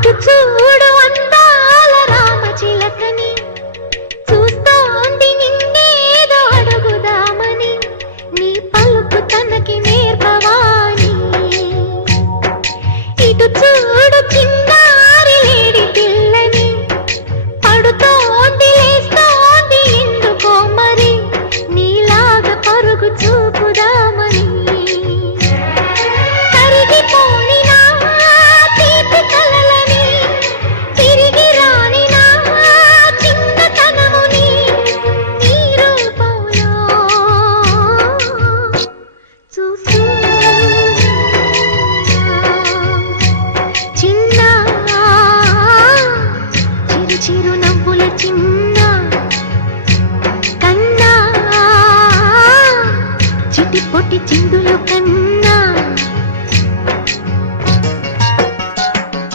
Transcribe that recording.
ఇటు చూడు అందాల రామచిలకని చూస్తోంది నిన్నేదో అడుగుదామని. నీ పలుకు తనకి నేర్పవాని ఇటు చూడు చిన్నారి లేడి పిల్లని. పడుతోంది లేస్తోంది ఎందుకో మరి. నీలాగా పరుగు చూ చిరునవ్వుల చిన్న కన్నా చిటి పొట్టి చిందులు కన్నా.